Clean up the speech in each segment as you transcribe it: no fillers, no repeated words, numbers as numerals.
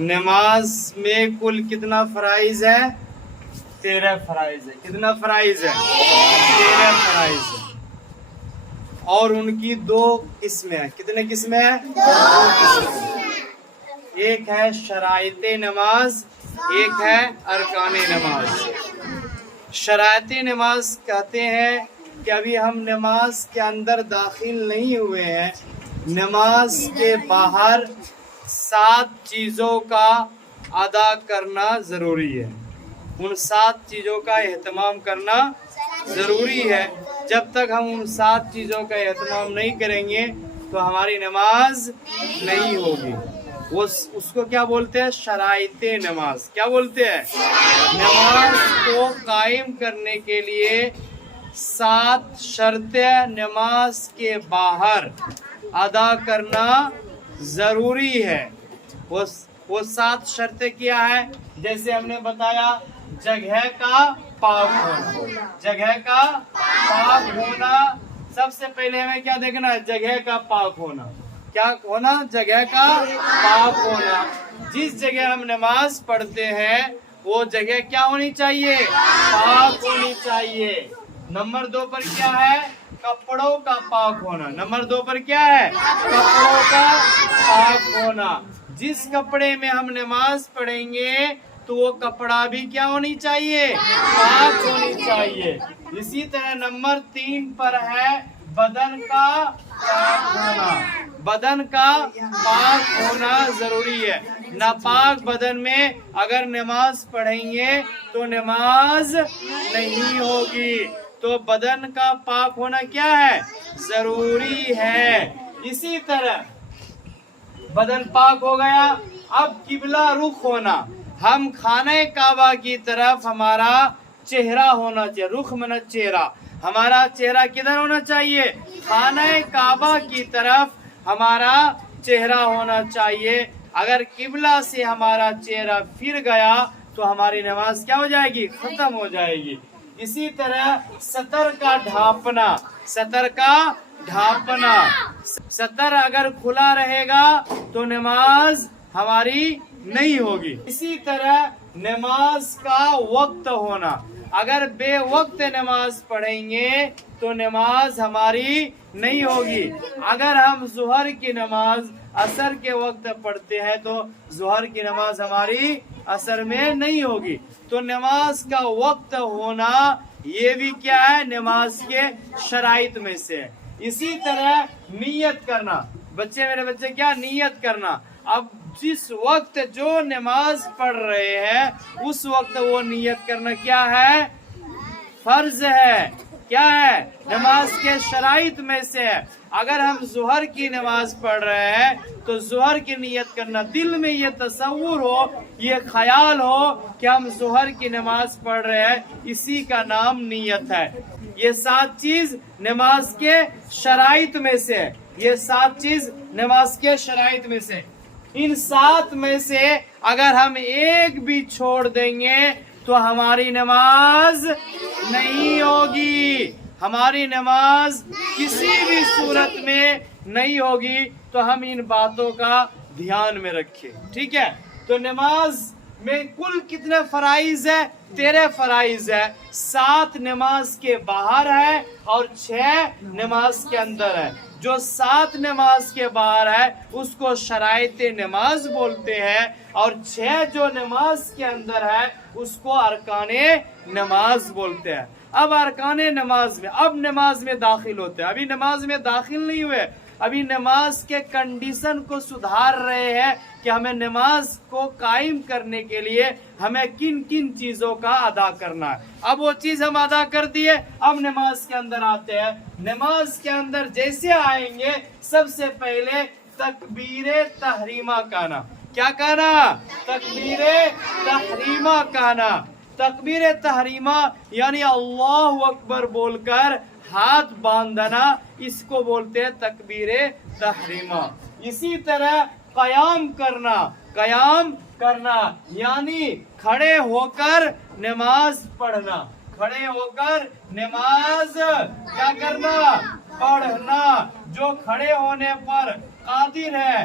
نماز میں کل کتنا فرائض ہے؟ 13 فرائض ہے۔ کتنا فرائض ہے؟ 13 فرائض ہے، اور ان کی 2 قسمیں ہیں۔ کتنے قسمیں ہیں؟ 2 قسمیں۔ ایک ہے شرائط نماز، ایک ہے ارکان نماز۔ شرائط نماز کہتے ہیں کہ ابھی ہم نماز کے اندر داخل نہیں ہوئے ہیں، نماز کے باہر 7 چیزوں کا ادا کرنا ضروری ہے۔ ان 7 چیزوں کا اہتمام کرنا ضروری ہے۔ جب تک ہم ان 7 چیزوں کا اہتمام نہیں کریں گے تو ہماری نماز نہیں ہوگی۔ اس کو کیا بولتے ہیں؟ شرائط نماز۔ کیا بولتے ہیں؟ نماز کو قائم کرنے کے لیے 7 شرطیں نماز کے باہر ادا کرنا ضروری ہے۔ وہ 7 شرطیں کیا ہے؟ جیسے ہم نے بتایا، جگہ کا پاک ہونا۔ جگہ کا پاک ہونا، سب سے پہلے ہمیں کیا دیکھنا ہے؟ جگہ کا پاک ہونا۔ کیا ہونا؟ جگہ کا پاک ہونا۔ جس جگہ ہم نماز پڑھتے ہیں وہ جگہ کیا ہونی چاہیے؟ پاک ہونی چاہیے۔ نمبر 2 پر کیا ہے؟ کپڑوں کا پاک ہونا۔ نمبر 2 پر کیا ہے؟ کپڑوں کا پاک ہونا۔ جس کپڑے میں ہم نماز پڑھیں گے تو وہ کپڑا بھی کیا ہونی چاہیے؟ پاک ہونی چاہیے۔ اسی طرح نمبر 3 پر ہے بدن کا پاک ہونا۔ بدن کا پاک ہونا ضروری ہے۔ ناپاک بدن میں اگر نماز پڑھیں گے تو نماز نہیں ہوگی۔ تو بدن کا پاک ہونا کیا ہے؟ ضروری ہے۔ اسی طرح بدن پاک ہو گیا، اب قبلہ رخ ہونا۔ ہم خانہ کعبہ کی طرف ہمارا چہرہ ہونا چاہیے۔ رخ منا چہرہ، ہمارا چہرہ کدھر ہونا چاہیے؟ خانہ کعبہ کی طرف ہمارا چہرہ ہونا چاہیے۔ اگر قبلہ سے ہمارا چہرہ پھر گیا تو ہماری نماز کیا ہو جائے گی؟ ختم ہو جائے گی۔ اسی طرح سطر کا ڈھانپنا۔ سطر کا ڈھانپنا، سطر اگر کھلا رہے گا تو نماز ہماری نہیں ہوگی۔ اسی طرح نماز کا وقت ہونا۔ اگر بے وقت نماز پڑھیں گے تو نماز ہماری نہیں ہوگی۔ اگر ہم ظہر کی نماز عصر کے وقت پڑھتے ہیں تو ظہر کی نماز ہماری عصر میں نہیں ہوگی۔ تو نماز کا وقت ہونا یہ بھی کیا ہے؟ نماز کے شرائط میں سے۔ اسی طرح نیت کرنا۔ میرے بچے کیا؟ نیت کرنا۔ اب جس وقت جو نماز پڑھ رہے ہیں اس وقت وہ نیت کرنا کیا ہے؟ فرض ہے۔ کیا ہے؟ نماز کے شرائط میں سے ہے۔ اگر ہم ظہر کی نماز پڑھ رہے ہیں تو ظہر کی نیت کرنا، دل میں یہ تصور ہو، یہ خیال ہو کہ ہم ظہر کی نماز پڑھ رہے ہیں، اسی کا نام نیت ہے۔ یہ 7 چیز نماز کے شرائط میں سے ہے۔ یہ 7 چیز نماز کے شرائط میں سے۔ ان 7 میں سے اگر ہم ایک بھی چھوڑ دیں گے تو ہماری نماز نہیں ہوگی۔ ہماری نماز کسی بھی صورت میں نہیں ہوگی۔ تو ہم ان باتوں کا دھیان میں رکھیں، ٹھیک ہے؟ تو نماز میں کل کتنے فرائض ہے؟ 13 فرائض ہے۔ 7 نماز کے باہر ہے اور 6 نماز کے اندر ہے۔ جو 7 نماز کے باہر ہے اس کو شرائط نماز بولتے ہیں، اور 6 جو نماز کے اندر ہے اس کو ارکان نماز بولتے ہیں۔ اب ارکان نماز میں، اب نماز میں داخل ہوتے ہیں۔ ابھی نماز میں داخل نہیں ہوئے، ابھی نماز کے کنڈیشن کو سدھار رہے ہیں کہ ہمیں نماز کو قائم کرنے کے لیے ہمیں کن کن چیزوں کا ادا کرنا ہے۔ اب وہ چیز ہم ادا کر دیے، اب نماز کے اندر آتے ہیں۔ نماز کے اندر جیسے آئیں گے سب سے پہلے تکبیر تحریمہ کہنا۔ کیا کہنا؟ تکبیر تحریمہ کہنا۔ تکبیر تحریمہ یعنی اللہ اکبر بول کر ہاتھ باندھنا، اس کو بولتے ہیں تکبیر تحریمہ۔ اسی طرح قیام کرنا۔ قیام کرنا یعنی کھڑے ہو کر نماز پڑھنا۔ کھڑے ہو کر نماز کیا کرنا؟ پڑھنا۔ جو کھڑے ہونے پر قادر ہے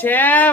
6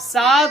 7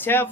6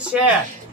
6,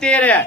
13।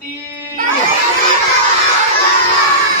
3,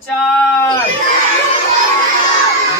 4,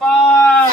5,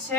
6,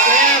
6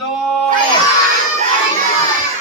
2,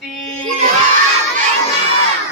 3,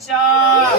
4,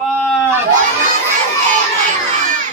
5,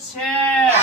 6।